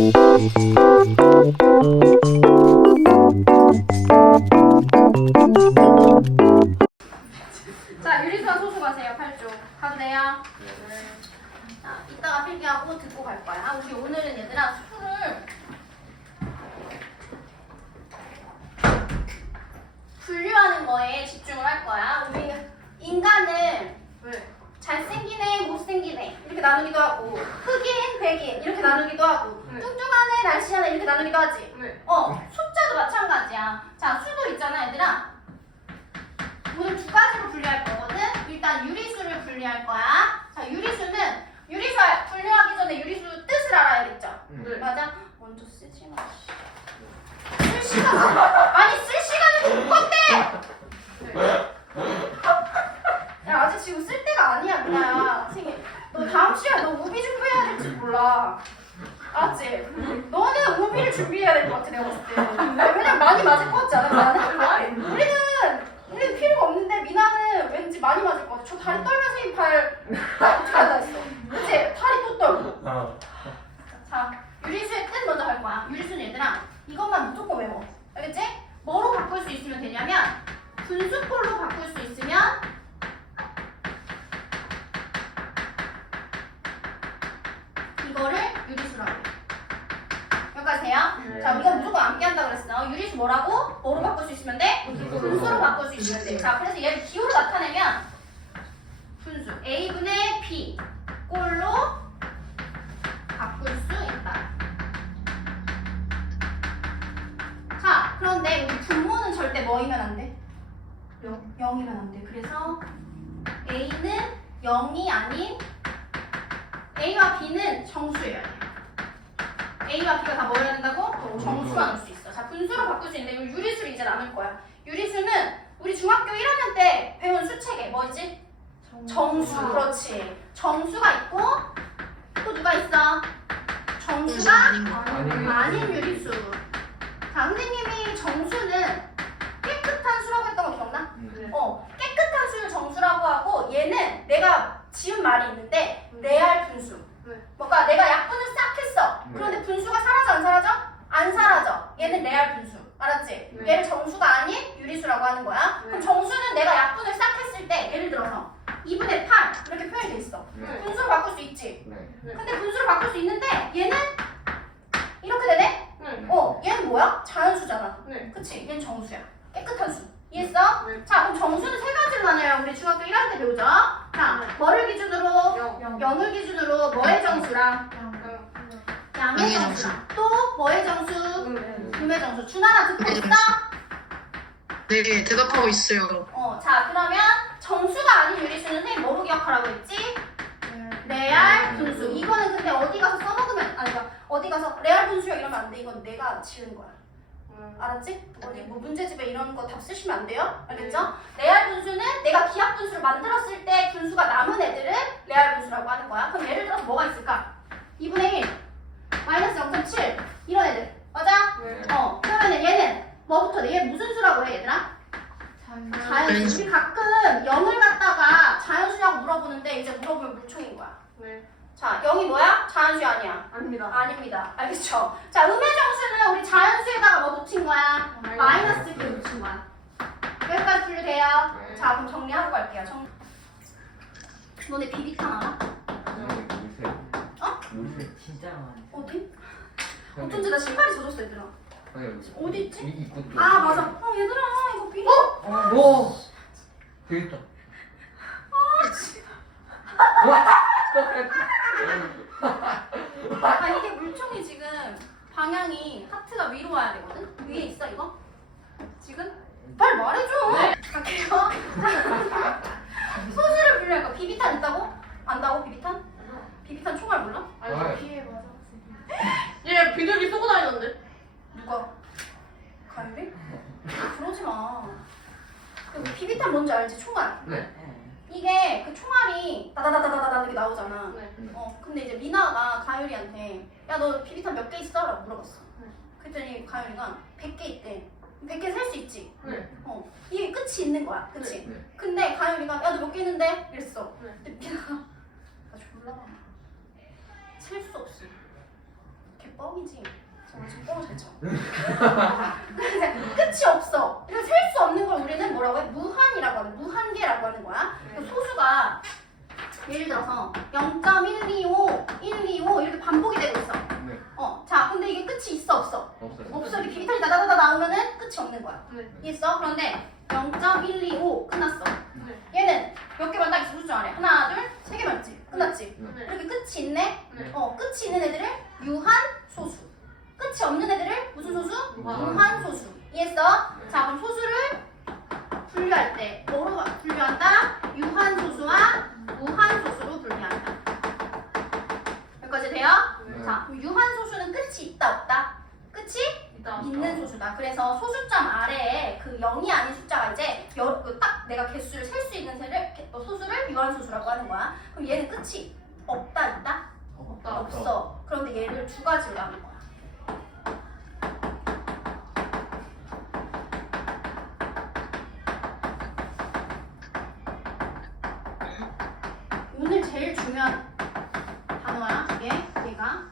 자, 유리수와 소수 가세요. 8조. 가도 돼요? 자, 이따가 필기하고 듣고 갈 거야. 아, 우리 오늘은 얘들아 수를 분류하는 거에 집중을 할 거야. 우리 인간은 애, 못생긴 애 이렇게 나누기도 하고 흑인, 백인 이렇게 나누기도 하고 네. 뚱뚱한 애, 날씬한 애 이렇게 나누기도 하지. 네. 어, 숫자도 마찬가지야. 자, 수도 있잖아, 얘들아. 오늘 두 가지로 분류할 거거든. 일단 유리수를 분류할 거야. 자, 유리수는 유리수 알- 분류하기 전에 유리수 뜻을 알아야겠죠. 네. 맞아? 먼저 쓰지 마. 쓸 시간 아니 쓸 시간을 못 건데. 야 아직 지금 쓸 때가 아니야. 너 다음 시간 너 우비 준비해야 될지 몰라. 알았지? 너는 우비를 준비해야 될 것 같아 내가 봤을 때. 왜냐면 많이 맞을 것 같지 않아? 나는? 우리는 우리는 필요가 없는데 미나는 왠지 많이 맞을 것 같아. 저 다리 떨면서 이발 어떻게 하다 했어? 그치? 다리 또 떨고. 어. 자, 유리수의 뜻 먼저 할 거야. 유리수는 얘들아, 이것만 무조건 외워. 알겠지? 뭐로 바꿀 수 있으면 되냐면, 분수꼴로 바꿀 수 있으면, 이거를 유리수라고 해. 여기까지 돼요? 네. 자, 우리가 무조건 암기 한다 그랬어. 유리수 뭐라고? 뭐로 바꿀 수 있으면 돼? 분수로 바꿀 수 있으면 돼. 자, 그래서 얘를 기호로 나타내면, 분수. A분의 B. 꼴로 바꿀 수 있다. 자, 그런데 우리 분모는 절대 뭐이면 안 돼? 0. 0이면 안 돼. 그래서 A는 0이 아닌 A와 B는 돼. A와 B가 다 뭐여야 된다고? 정수가 나올 수 있어. 자, 분수로 바꿀 수 있는데 이 유리수를 이제 나눌 거야. 유리수는 우리 중학교 1학년 때 배운 수책에 뭐지? 정수. 그렇지. 정수가 있고 또 누가 있어? 정수가 아닌 아닌 유리수. 자, 선생님이 정수는 깨끗한 수라고 했던 거 기억나? 네. 어, 깨끗한 수를 정수라고 하고 얘는 내가 지은 말이 있는데 레알 분수. 네. 뭔가 내가 약분을 싹 했어. 네. 그런데 분수가 사라져 안 사라져? 안 사라져. 얘는 레알 분수. 알았지? 네. 얘를 정수가 아닌 유리수라고 하는 거야. 그럼 네. 정수는 내가 약분을 싹 했을 때 예를 들어서 2분의 8 이렇게 표현이 돼 있어. 네. 분수로 바꿀 수 있지. 네. 근데 분수로 바꿀 수 있는데 얘는 이렇게 되네? 네. 어, 얘는 뭐야? 자연수잖아. 네. 그치? 얘는 정수야. 깨끗한 수. 이해했어? 네. 자, 그럼 정수는 세 가지로 나눠요. 우리 중학교 1학년 때 배우죠? 자, 네. 뭐를 기준으로? 영. 영을 기준으로 뭐의 정수랑 양의 양의 정수랑 또 뭐의 정수? 네. 음의 정수. 준하나 듣고 있어? 네, 대답하고 있어요. 어, 자, 그러면 정수가 아닌 유리수는 선생님 뭐로 기억하라고 했지? 레알 분수. 이거는 근데 어디 가서 써먹으면 아니 그러니까 어디 가서 레알 분수야 이러면 안 돼. 이건 내가 지은 거야. 알았지? 어디 뭐 문제집에 이런 거 답 쓰시면 안 돼요. 알겠죠? 레알 분수는 내가 기하 분수를 만들었을 때 분수가 남은 애들을 레알 분수라고 하는 거야. 그럼 예를 들어서 뭐가 있을까? 2분의 1, 마이너스 0.7 이런 애들. 맞아? 네. 어. 그러면은 얘는 뭐부터 돼? 얘 무슨 수라고 해, 얘들아? 자연수. 우리 가끔 0을 갖다가 자연수냐고 물어보는데 이제 물어보면 물총인 거야. 네. 자, 0이 뭐야? 자연수 아니야. 아닙니다. 아닙니다. 알겠죠? 자, 음의 정수는 우리 자연수에다가 뭐 붙인 거야? 마이너스 q 붙인 거야. 여기까지 분류돼요. 네. 자, 그럼 정리하고 갈게요. 정... 너네 비비탄 알아? 모세. 어? 모세. 진짜 많이. 어디? 어쩐지 나 신발이 젖었어, 얘들아. 아니, 어디 있지? 이 입구 쪽. 아, 맞아. 어, 얘들아, 이거 비비. 와. 여기 있다. 아, 이게 물총이 지금 방향이 하트가 위로 와야 되거든? 위에 있어, 이거? 지금? 빨리 말해줘! 갈게요. 소수를 분류할 거. 비비탄 있다고? 안다고, 비비탄? 비비탄 총알 몰라? 아니, 아. 피해 맞아. 얘 비둘기 쏘고 다니던데? 누가? 가율이? 그러지 마. 그 비비탄 뭔지 알지? 총알. 네. 이게 그 총알이 다다다다다다 이렇게 나오잖아. 네. 어, 근데 이제 미나가 가율이한테 야 너 비비탄 몇 개 있어? 라고 물어봤어. 네. 그랬더니 가율이가 100개 있대. 100개 살 수 있지. 네. 어, 이게 끝이 있는 거야. 그치? 네. 근데 가율이가 야 너 몇 개 있는데? 이랬어. 네. 근데 미나가 나 졸라. 셀 수 없어. 뻥이지. 정말 지금 뻥을 잘 쳐. 그래서 끝이 없어. 그래서 셀수 없는 걸 우리는 뭐라고 해? 무한이라고 하는 무한계라고 하는 거야. 그 소수가 예를 들어서 0.125, 125 이렇게 반복이 되고 있어. 네. 어, 자, 근데 이게 끝이 있어 없어? 없어요. 없어. 이렇게 비탈이 다다다다 나오면은 끝이 없는 거야. 네. 이해했어? 그런데 0.125 끝났어. 네. 얘는 몇 개만 딱 있어 수준 안에 하나, 둘, 세 개만 있지. 끝났지. 네. 이렇게 끝이 있네. 네. 어, 끝이 있는 애들을 유한 소수. 끝이 없는 애들을 무슨 소수? 무한 소수. 이해했어? 자, 그럼 소수를 분류할 때 뭐로 분류한다? 유한 소수와 무한 소수로 분류한다. 여기까지 돼요? 네. 자, 그럼 유한 소수는 끝이 있다 없다? 끝이 있다. 있는 소수다. 그래서 소수점 아래에 그 0이 아닌 숫자가 이제 여러, 그딱 내가 개수를 셀 수 있는 세를 어, 소수를 유한 소수라고 하는 거야. 그럼 얘는 끝이 없다 있다? 없다. 없어. 그런데 얘를 두 가지로 나눈 거야. 오늘 제일 중요한 단어야, 이게, 얘가.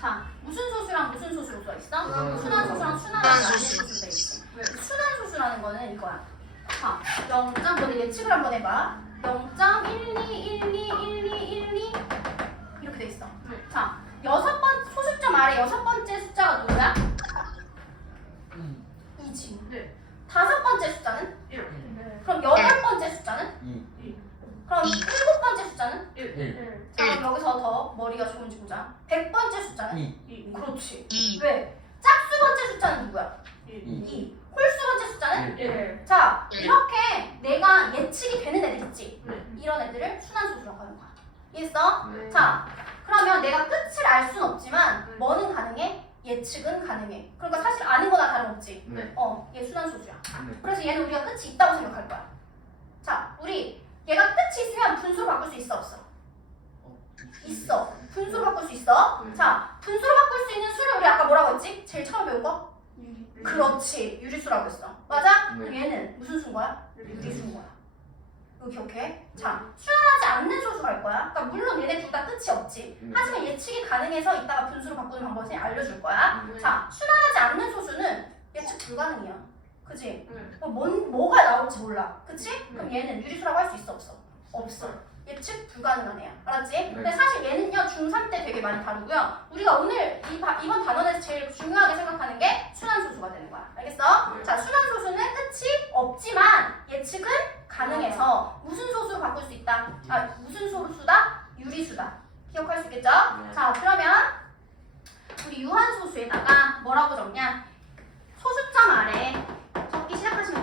자, 무슨 소수랑 무슨 소수로 써 있어? 순환 순환 소수랑 순환하지 순환 않는 소수. 소수로 돼 있어. 네. 순환 소수라는 거는 이거야. 자, 0. 너네 예측을 한번 해봐. 0.12121212 이렇게 돼 있어. 네. 자, 여섯 번 소수점 아래 여섯 번째 숫자가 누구야? 이. 2지. 네. 다섯 번째 숫자는? 일. 네. 그럼 여덟 번째 숫자는? 이. 그럼 일곱 번째 숫자는? 일. 일. 일. 자, 그럼 여기서 더 머리가 좋은지 보자. 백 번째 숫자는? 이. 이. 그렇지. 이. 왜? 짝수 번째 숫자는 누구야? 이. 이. 2. 홀수 번째 숫자는? 일. 일. 자, 일. 이렇게 내가 예측이 되는 애들 있지? 네. 이런 애들을 순환소수라고 하는 거야. 이해했어? 네. 자, 그러면 내가 끝을 알 순 없지만 네. 뭐는 가능해? 예측은 가능해. 그러니까 사실 아는 거나 다름없지. 네. 어, 얘 순환소수야. 네. 그래서 얘는 우리가 끝이 있다고 생각할 거야. 자, 우리 얘가 끝이 있으면 분수로 바꿀 수 있어 없어? 있어. 분수로 바꿀 수 있어. 네. 자, 분수로 바꿀 수 있는 수를 우리 아까 뭐라고 했지? 제일 처음 배운 거? 그렇지. 유리수라고 했어. 맞아? 네. 그럼 얘는 무슨 수인 거야? 유리. 유리수인 거야. 이거 기억해? 자, 순환하지 않는 소수가 일 거야. 그러니까 물론 얘네 둘 다 끝이 없지. 네. 하지만 예측이 가능해서 이따가 분수로 바꾸는 방법을 알려줄 거야. 네. 자, 순환하지 않는 소수는 예측 불가능이야. 그지? 네. 뭐 뭔, 뭐가 나올지 몰라. 그치? 그럼 얘는 유리수라고 할 수 있어 없어? 없어. 예측 불가능한 애야. 알았지? 근데 사실 얘는요 중3 때 되게 많이 다루고요. 우리가 오늘 이 바- 이번 단원에서 제일 중요하게 생각하는 게 순환소수가 되는 거야. 알겠어? 네. 자, 순환소수는 끝이 없지만 예측은 가능해서 무슨 소수로 바꿀 수 있다? 아, 무슨 소수다? 유리수다. 기억할 수 있겠죠? 네. 자, 그러면 우리 유한소수에다가 뭐라고 적냐? 소수점 아래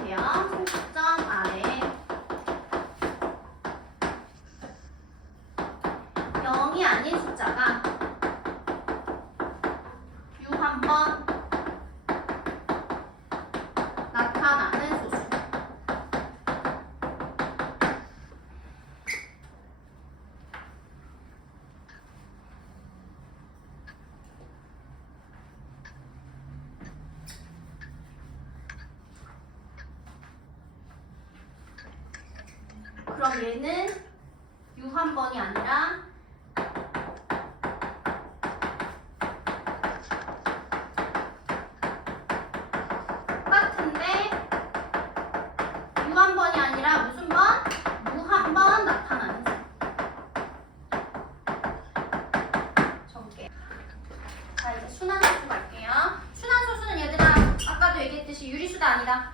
시작하시면 돼요. 소수점 아래 0이 아닌 숫자가 유 한 번 나타나는 소수. 그럼 얘는 유한 번이 아니라 똑같은데 유 한 번이 아니라 무슨 번? 무 한 번 나타나는 수. 적게. 자 이제 순환소수 갈게요. 순환소수는 얘들아 아까도 얘기했듯이 유리수다 아니다.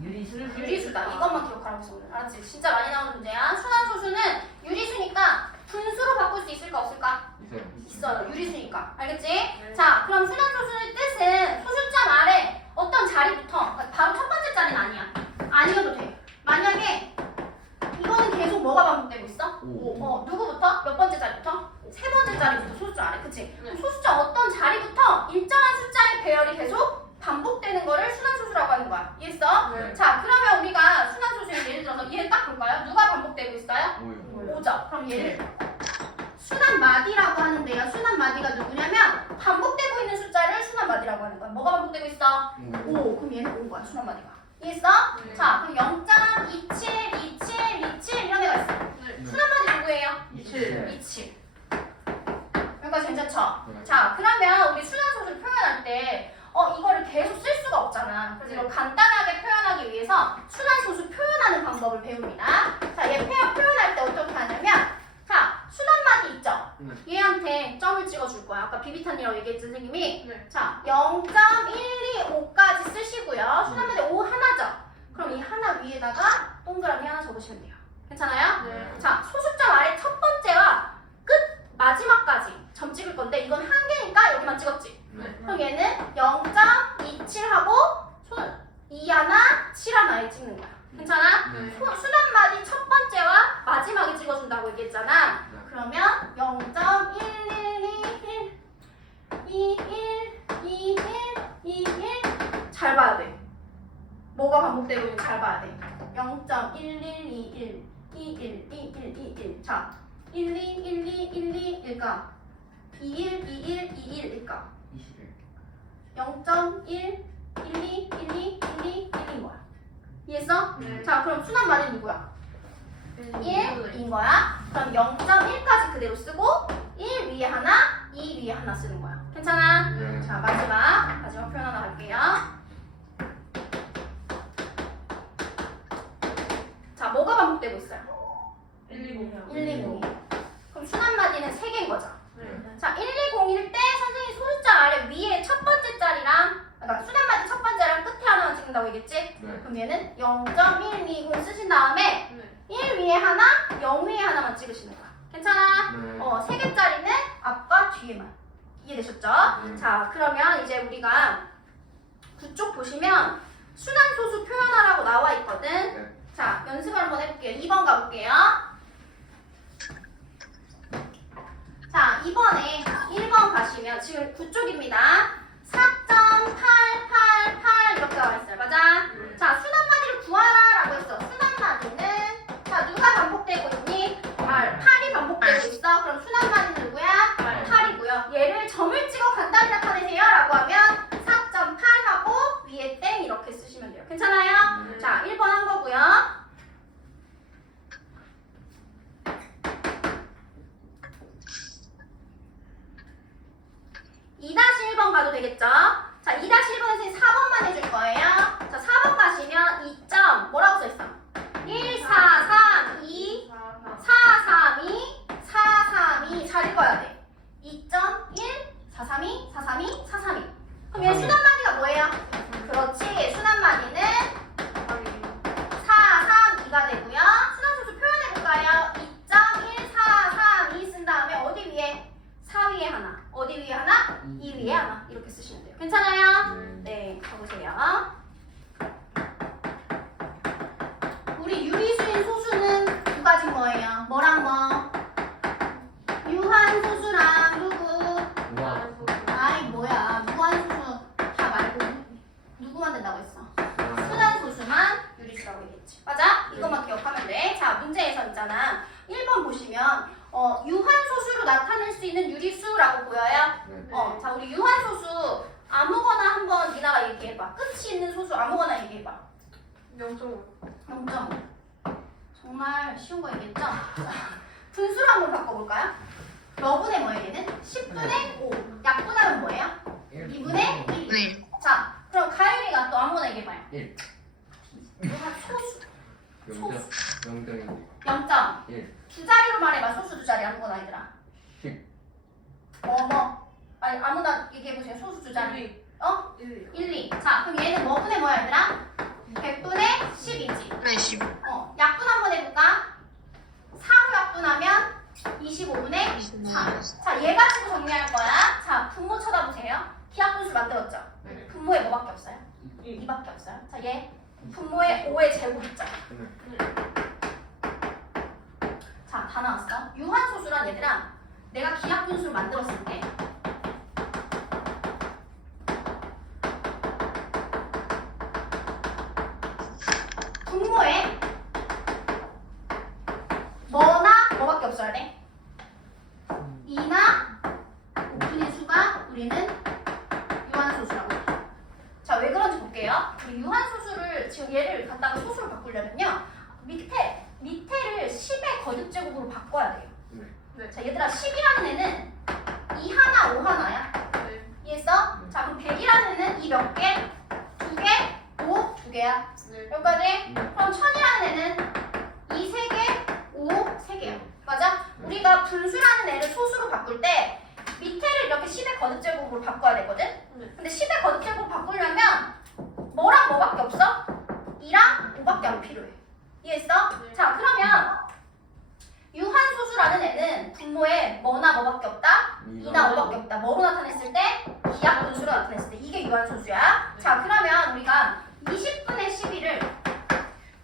유리수. 유리수다. 이것만 기억하라고 했어 오늘. 알았지? 진짜 많이 나오는 문제야. 순환소수는 유리수니까 분수로 바꿀 수 있을까 없을까? 있어요. 있어요. 유리수니까. 알겠지? 네. 자, 그럼 순환소수의 뜻은 소수점 아래 어떤 자리부터 그러니까 바로 첫 번째 자리는 아니야. 아니어도 돼. 만약에 이거는 계속 뭐가 반복되고 있어? 오. 어, 누구부터? 몇 번째 자리부터? 세 번째 자리부터 소수점 아래. 그치? 네. 그럼 소수점 어떤 자리부터 일정한 숫자의 배열이 계속 반복되는 거를 순환소수라고 하는 거야. 이해했어? 네. 자, 그러면 우리가 순환소수에 예를 들어서 얘를 딱 볼까요? 누가 반복되고 있어요? 오요. 오죠. 그럼 얘를 순환 마디라고 하는데요. 순환 마디가 누구냐면 반복되고 있는 숫자를 순환 마디라고 하는 거야. 뭐가 반복되고 있어? 오. 오. 그럼 얘는 온 거야. 순환 마디가. 이해했어? 네. 자, 그럼 0.27, 27, 27 이런 애가 있어. 이칠. 27. 여기까지 괜찮죠? 네. 자, 그러면 우리 순환소수를 표현할 때, 어, 이거를 계속 쓸 수가 없잖아. 그래서 이걸 간단하게 표현하기 위해서 순환소수 표현하는 방법을 배웁니다. 자, 얘 표현, 표현할 때 어떻게 하냐면, 자, 순환마디 있죠? 네. 얘한테 점을 찍어줄 거야. 아까 비비탄이라고 얘기했지, 선생님이. 네. 자, 0.125까지 쓰시고요. 순환마디 5 하나죠? 그럼 이 하나 위에다가 동그라미 하나 적으시면 돼요. 괜찮아요? 네. 자, 소수점 아래 첫 번째와 끝 마지막까지 점 찍을 건데 이건 한 개니까 여기만 찍었지. 네. 그럼 얘는 0.27하고 소2 하나, 7 하나에 찍는 거야. 괜찮아? 네. 소- 수단마디 첫 번째와 마지막에 찍어준다고 얘기했잖아. 네. 그러면 0.1121 21 21 21 잘 봐야 돼. 뭐가 반복되고 있는지 잘 봐야 돼. 0.1121 21 21 21 자, 12 12 12 일까? 21 21 21일까? 21. 0.1 12 12 12 12인 거야. 이해했어? 네. 자, 그럼 순환 말이 누구야? 1인 거야. 그럼 0.1까지 그대로 쓰고 1 위에 하나, 2 위에 하나 쓰는 거야. 괜찮아? 네. 자, 마지막 마지막 표현 하나 갈게요. 자, 뭐가 반복되고 있어요? 120이요. 120. 그럼 순환 마디는 3개인 거죠. 네. 자, 1201일 때 선생님이 소수자 아래 위에 첫 번째 자리랑 그러니까 수단 마디 첫 번째랑 끝에 하나만 찍는다고 얘기했지? 네. 그럼 얘는 0.120 쓰신 다음에 네. 1 위에 하나, 0 위에 하나만 찍으시는 거야. 괜찮아? 네. 어, 세 개짜리는 앞과 뒤에만. 이해되셨죠? 네. 자, 그러면 이제 우리가 그쪽 보시면 순환 소수 표현하라고 나와 있거든. 네. 자, 연습을 한번 해볼게요. 2번 가볼게요. 자, 이번에 1번 가시면 지금 9쪽입니다. 4.888 이렇게 나와 있어요. 맞아? 네. 자, 순환마디를 구하라라고 했어. 순환마디는 자, 누가 반복되고 있니? 8. 8이 반복되고 있어. 그럼 순환마디는 누구야? 8이고요. 얘를 점을 찍어 간단히 나타내세요. 라고 하면 4.8하고 위에 땡 이렇게 쓰시면 돼요. 괜찮아요? 네. 자, 1번 한 거고요. 이 다시 1번 가도 되겠죠? 자, 2 다시 1번은 선생님 4번만 해줄 거예요. 자, 4번 가시면 2점 뭐라고 써 있어? 1, 4, 3, 2, 4, 3, 2, 4, 3, 2. 잘 읽어야 돼. 2.1, 4, 3, 2, 4, 3, 2, 4, 3, 2. 그럼 얘 순환마디가 뭐예요? 그렇지. 순환마디는 4, 3, 2가 되고요. 순환소수 표현해볼까요? 2.1, 4, 3, 2 쓴 다음에 어디 위에? 4 위에 하나. 어디 위에 하나? 2 위에 하나. 이렇게 쓰시면 돼요. 괜찮아요? 네. 네, 가보세요. 우리 유리수인 소수는 두 가지인 거예요. 뭐랑 뭐? 유한소수랑 누구? 우와. 아이 뭐야 무한소수 다 말고 누구 만든다고 했어? 순환소수만 유리수라고 얘기했지. 맞아? 이것만 기억하면 돼. 자, 문제에서 있잖아. 1번 보시면 어, 유한소수로 나타낼 수 있는 유리수라고 보여요. 네. 어, 자, 우리 유한소수 아무거나 한번 미나가 얘기해봐. 끝이 있는 소수 아무거나 얘기해봐. 0.5. 0.5. 정말 쉬운 거 얘기했죠? 자, 분수로 한번 바꿔볼까요? 몇분의 뭐예요, 얘는? 10분의 5. 약분하면 뭐예요? 2분의 1. 네. 자, 그럼 가율이가 또 아무거나 얘기해봐요. 1. 누가 소수? 0점. 0.1. 0점. 1. 두 자리로 말해봐. 소수 두 자리 아무거나 얘들아. 10. 어머. 아니, 아무나 얘기해보세요. 소수 두 자리. 1, 어? 1. 1, 2. 자, 그럼 얘는 뭐 분의 뭐야, 얘들아? 100분의 10이지. 네, 10. 어, 약분 한번 해볼까? 4로 약분하면 25분의 4. 자, 얘 가지고 정리할 거야. 자, 분모 쳐다보세요. 기하분수 만들었죠? 네. 분모에 뭐밖에 없어요? 2. 2밖에 없어요. 자, 얘 분모에 5의 제곱 있죠? 네. 자, 다 나왔어. 유한소수란 얘들아, 내가 기하분수를 만들었을 때 분모에 뭐나 뭐밖에 없어야 돼? 2나 5분의 수가 우리는 유한소수라고 해요. 자, 왜 그런지 볼게요. 우리 유한소수를 지금 얘를 갖다가 소수로 바꾸려면요. 밑에, 밑에를 10의 거듭제곱으로 바꿔야 돼요. 네. 네. 자, 얘들아, 10이라는 애는 이 하나 분수라는 애를 소수로 바꿀 때 밑에를 이렇게 10의 거듭제곱으로 바꿔야 되거든? 네. 근데 10의 거듭제곱 바꾸려면 뭐랑 뭐밖에 없어? 2랑 5밖에 안 필요해. 이해했어? 네. 자, 그러면 유한소수라는 애는 분모에 뭐나 뭐밖에 없다? 2나 5밖에 없다. 뭐로 나타냈을 때? 기하분수로 나타냈을 때. 이게 유한소수야. 자, 그러면 우리가 20분의 12를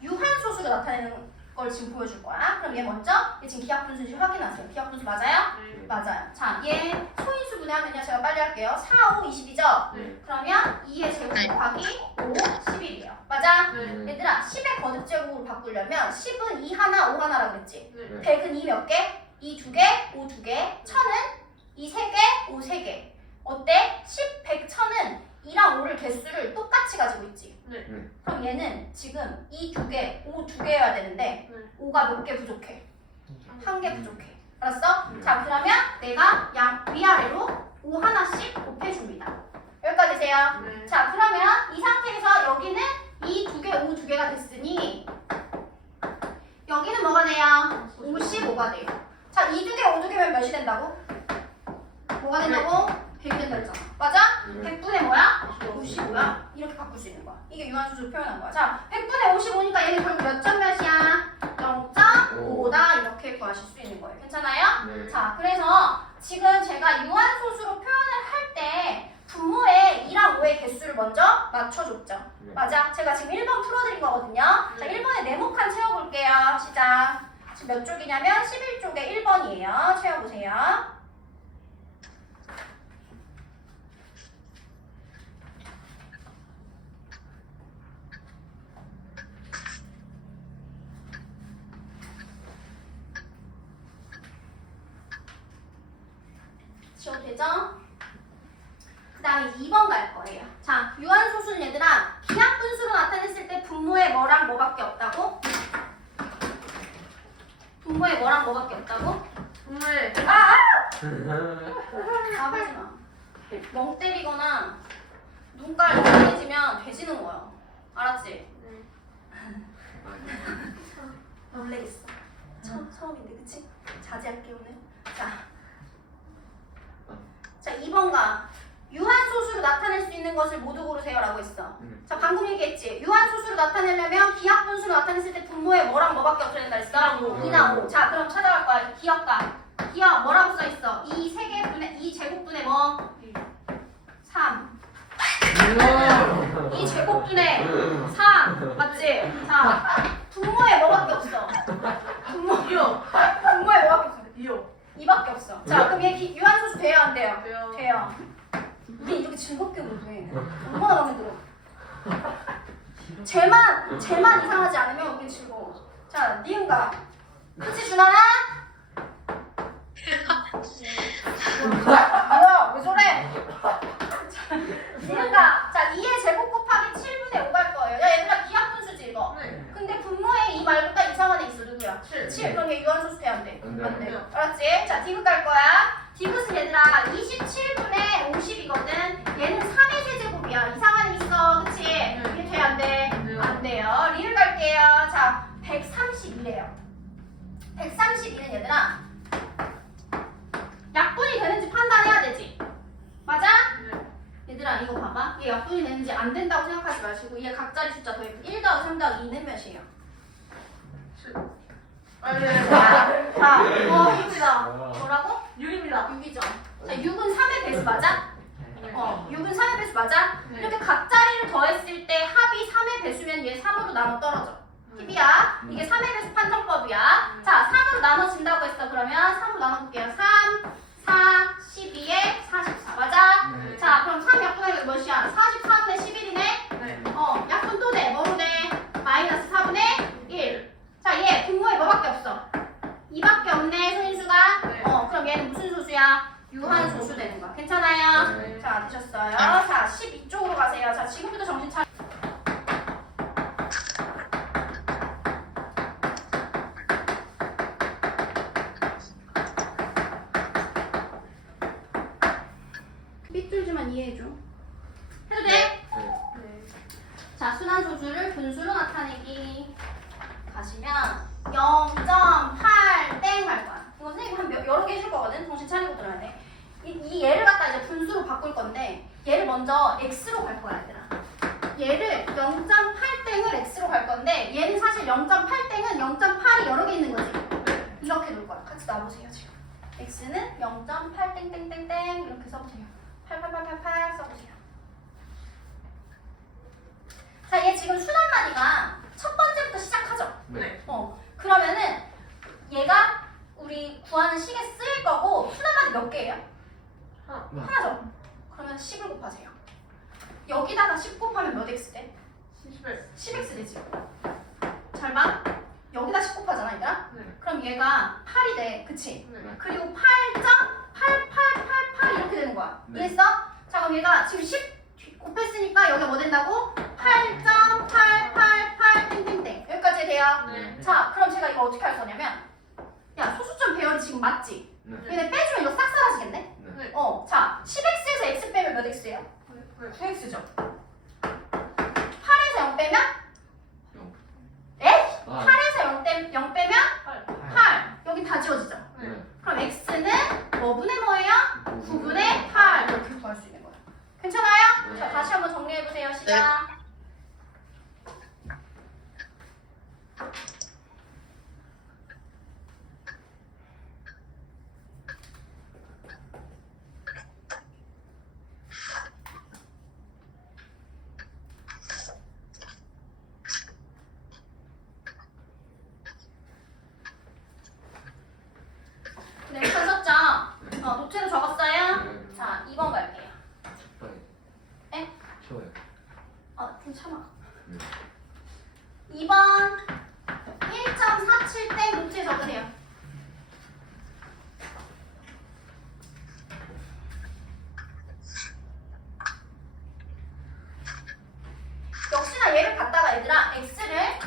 유한소수로 나타내는 걸 지금 보여줄 거야. 그럼 얘 먼저 얘 지금 기하분수인지 확인하세요. 기하분수 맞아요? 네. 맞아요. 자, 얘 분해하면요. 제가 빨리 할게요. 4, 5, 20이죠? 네. 그러면 2의 제곱 네. 곱하기 5, 11이에요. 맞아? 네. 얘들아, 10의 거듭제곱으로 바꾸려면 10은 2 하나, 5 하나라고 그랬지? 네. 100은 2 몇 개? 2 두 개, 5 두 개, 1000은 2 세 개, 5 세 개. 어때? 10, 100, 1000은 2랑 5를 개수를 똑같이 가지고 있지. 네. 그럼 얘는 지금 2 두 개, 5 두 개여야 되는데 네. 5가 몇 개 부족해? 한 개 부족해. 알았어? 네. 자, 그러면 내가 양 위아래로 5 하나씩 곱해줍니다. 여기까지 세요. 네. 자, 그러면 이 상태에서 여기는 2 두 개, 5 두 개가 됐으니 여기는 뭐가 돼요? 55가 돼요. 자, 2 두 개, 5 두 개면 몇이 된다고? 뭐가 된다고? 100이 된다 했잖아. 맞아? 100분의 뭐야? 55야? 이렇게 바꿀 수 있는 거야. 이게 유한수를 표현한 거야. 자, 100분의 55니까 얘는 결국 몇 점 몇이야? 0.5다 이렇게 구하실 수 있는 거예요. 괜찮아요? 네. 자, 그래서 지금 제가 유한소수로 표현을 할 때 분모에 2랑 5의 개수를 먼저 맞춰줬죠. 네. 맞아. 제가 지금 1번 풀어드린 거거든요. 자, 네. 1번에 네모칸 채워볼게요. 시작. 지금 몇 쪽이냐면 11쪽에 1번이에요. 채워보세요. 지워도 되죠? 그 다음에 2번 갈 거예요. 자, 유한소수는 얘들아, 기하 분수로 나타냈을 때 분모에 뭐랑 뭐밖에 없다고? 분모에 뭐랑 뭐밖에 없다고? 정말 아버지 마. 멍 때리거나 눈깔 빨개지면 돼지는 거야. 알았지? 네. 놀래겠어. 처음, 처음인데, 그치? 자제할게, 오늘. 자. 자, 2번가. 유한소수로 나타낼 수 있는 것을 모두 고르세요. 라고 했어. 음. 자, 방금 얘기했지. 유한소수로 나타내려면 기하분수로 나타냈을 때 분모에 뭐랑 뭐밖에 없어야 된다 했어? 이랑 오. 2나 5. 자, 그럼 찾아갈 거야. 기억가. 기억 뭐라고 써 있어? 2 세개 분의 2 제곱분의 뭐? 3. 2 제곱분의 3. 맞지? 자, 분모에 뭐밖에 없어? 분모, 이요. 분모에 뭐밖에 없어? 이요. 2밖에 없어. 자, 그럼 얘 기- 유한소수 돼요, 안 돼요? 돼요. 돼요. 우리 이렇게 즐겁게 놀래. 얼마나 마음에 들어. 쟤만, 쟤만 이상하지 않으면 우린 즐거워. 자, 니은가. 그치, 준하나? 뭐야, 왜 저래? 자, 니은가. 자, 2의 제곱 곱하기 7분의 5갈 거예요. 야, 얘들아, 기하분수지, 이거. 네. 근데 분모에 이 말고 딱 이상한 애 있어, 누구야? 7. 7. 그럼 얘 유한소수 돼야 안 돼? 안 돼. 안 돼. 알았지? 자, 디귿 갈 거야. 디귿은 얘들아 27분의 50이거든. 얘는 3의 세제곱이야. 이상한 애 있어. 그치? 이게 돼? 안 돼? 안 돼요. 안 돼요. 리을 갈게요. 자, 132래요. 132는 얘들아 약분이 되는지 판단해야 되지. 맞아? 네. 얘들아 이거 봐봐. 얘 약분이 되는지 안 된다고 마시고 얘 각자리 숫자 더해보 1 더하기 3 더하기 2는 몇이에요? 칠. 아, 네. 자, 자, 어, 힘들다. 와. 뭐라고? 6입니다. 6이죠. 자, 6은 3의 배수 맞아? 네. 어, 6은 3의 배수 맞아? 네. 이렇게 각자리를 더했을 때 합이 3의 배수면 얘 3으로 나눠 떨어져. 네. 팁이야. 이게 3의 배수 판정법이야. 음. 자, 3으로 나눠진다고 했어. 그러면 3으로 나눠볼게요. 3, 4, 12에 44. 맞아? 네. 자, 그럼 3 약분의 몇이야? 44분의 11이네? 네. 어, 약분 또 돼. 뭐로 돼? 마이너스 4분의 1. 자, 얘 분모에 뭐밖에 없어? 2밖에 없네, 소인수가. 네. 어, 그럼 얘는 무슨 소수야? 유한 소수 되는 거야. 괜찮아요? 네. 자, 되셨어요. 자, 12쪽으로 가세요. 자, 지금부터 정신 차려. one is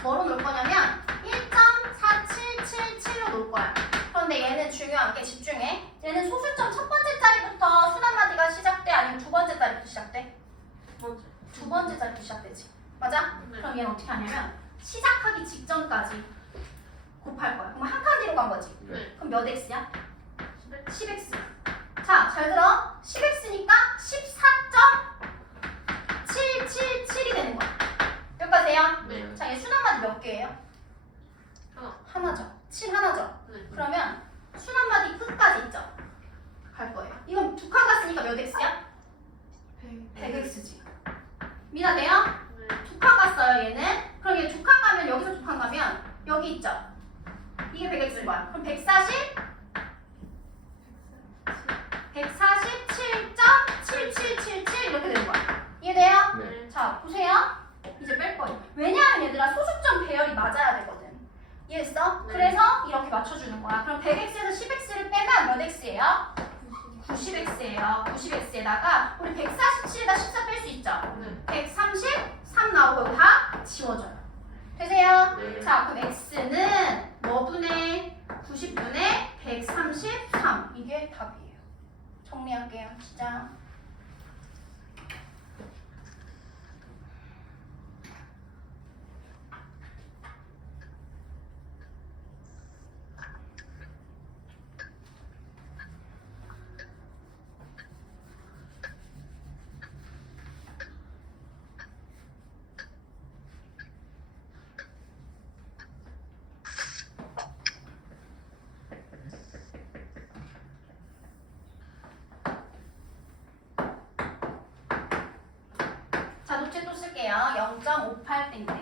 뭐로 놓을 거냐면 1.4777로 놓을 거야. 그런데 얘는 중요한 게 집중해. 얘는 소수점 첫 번째 자리부터 순한마디가 시작돼? 아니면 두 번째 자리부터 시작돼? 먼저. 두 번째 자리부터 시작되지. 맞아? 네. 그럼 얘는 어떻게 하냐면 시작하기 직전까지 곱할 거야. 그럼 한 칸 뒤로 간 거지. 네. 그럼 몇 x야? 10x. 자, 잘 들어. 여기 있죠? 이게 100의 그럼 140? 147.7777 이렇게 되는 거야. 이해돼요? 네. 자, 보세요. 이제 뺄 거예요. 왜냐하면 얘들아 소수점 배열이 맞아야 되거든. 이해했어? 네. 그래서 이렇게 맞춰주는 거야. 그럼 100x에서 10x를 빼면 몇 x예요? 90x예요. 90x에다가 우리 147에다 14 뺄 수 있죠? 네. 133 나오고 다 지워져요. 되세요? 네. 자, 그럼 x는 뭐분의 90분의 133. 이게 답이에요. 정리할게요. 시작. Thank you.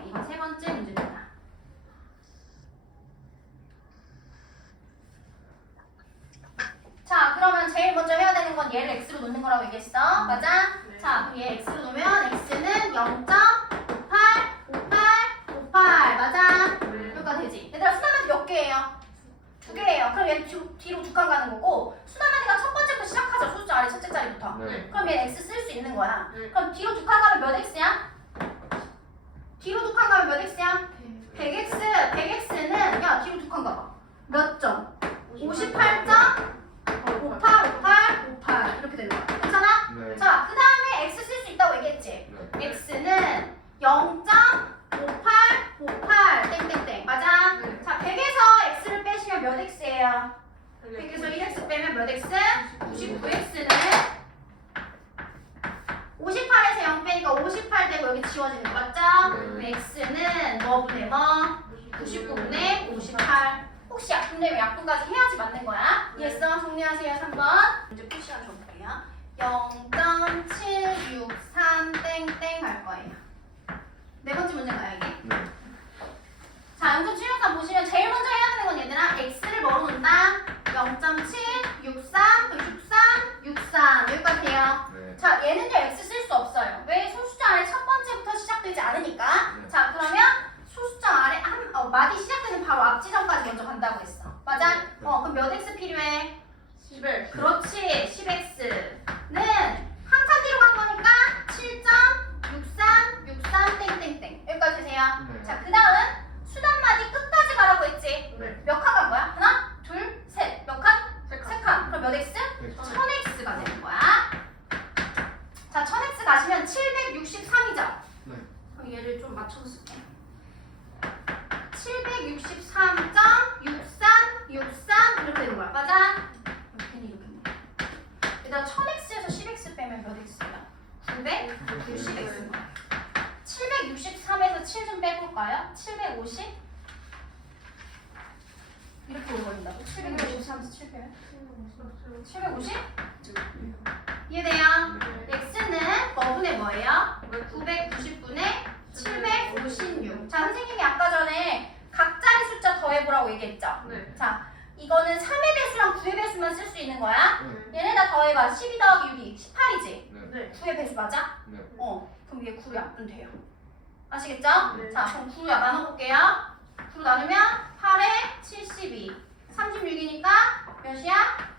960x. 763에서 7 좀 빼볼까요? 750? 이렇게 오버린다고? 763에서 7 빼면? 750? 이해돼요? x는 뭐분의 뭐예요? 990분의 756. 자, 선생님이 아까 전에 각자리 숫자 더해보라고 얘기했죠? 네. 자, 이거는 3의 배수랑 9의 배수만 쓸 수 있는 거야. 네. 얘네 다 더해봐. 12 더하기 6이 18이지? 네. 네. 9의 배수 맞아? 네. 어, 그럼 얘 9로 약분 돼요. 아시겠죠? 네. 자, 그럼 9로 나눠볼게요. 9로 나누면 8에 72. 36이니까 몇이야?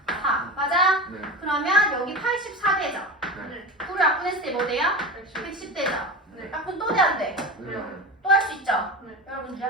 4. 맞아? 네. 그러면 여기 84대죠? 네. 9로 약분했을 때 뭐 돼요? 110. 110대죠? 네. 약분 또 돼, 안 돼? 네. 또 할 수 있죠? 네. 여러분들이 하실